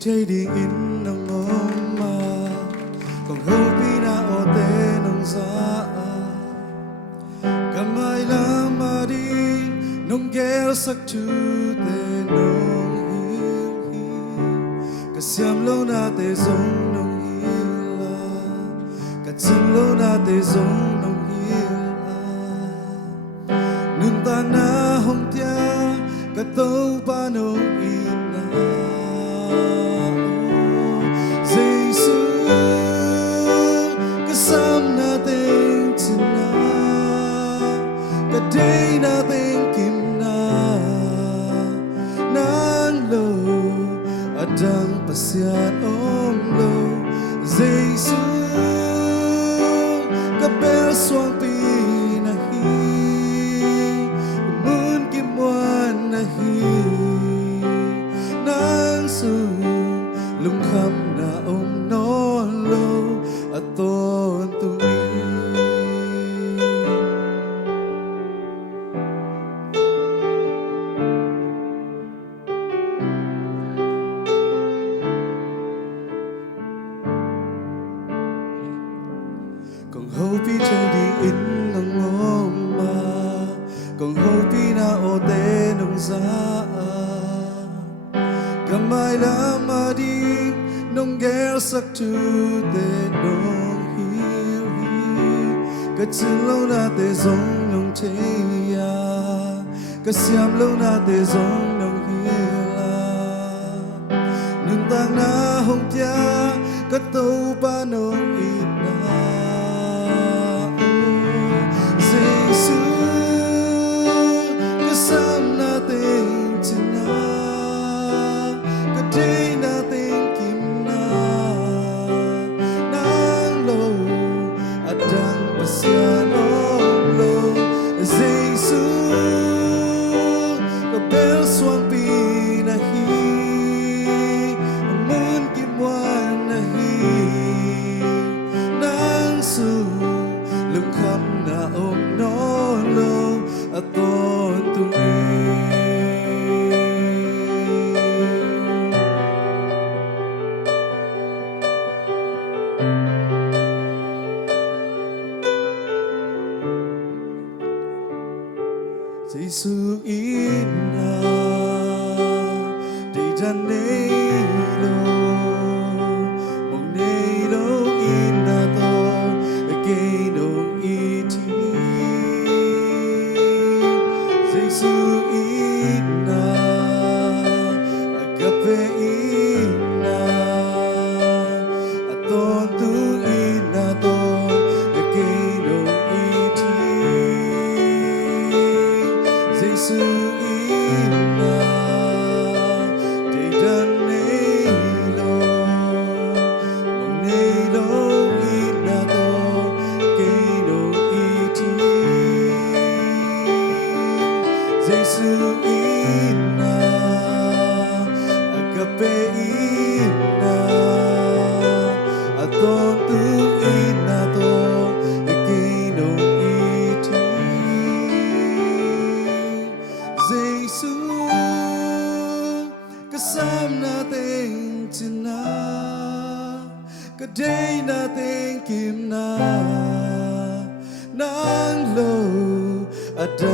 chơi đi in nông ngom mà còn hopi na o te nông za kamai la ma đi nông ghé sắc chu te nông hi cả xiêm lâu na te giống nông hi la cả chân lâu na te giống nông hi la nương ta na hồng tia cả Topa nông Itna Zeisu cả sam na tên Itna cả day na tên kim na nan lo adang pasian om lo Zeisu cả ber swang pi na hi mun kim wan na hi nang su lung kham na om no lo aton tu còn hopi chơi đi in nông ngom mà còn hopi na o te nông za kamai la ma đi nông ghé sắc chu te nông hiu hi cả chân lâu na te giống nông chơi ya cả xiêm lâu na te giống nông hiu la nương tang na hồng tia cả Topa nông Itna Zeisu cả sam na tên Itna cả day na tên kim na nang lo adang pasian om lo Zeisu cả bel swang pi na hi mun kim wan na hi nang su lung kham na om no lo aton tu Zeisu Itna đi ra nei lo mong nei lo Itna to ke no iti Zeisu Itna agape Itna aton tu Itna to ke no iti Zeisu Itna đi ra nei lo mong nei lo Itna to ke no iti Zeisu Itna agape Itna aton tu Itna to ke no iti Zeisu cả sam na tên Itna cả day na tên kim na nang lo ada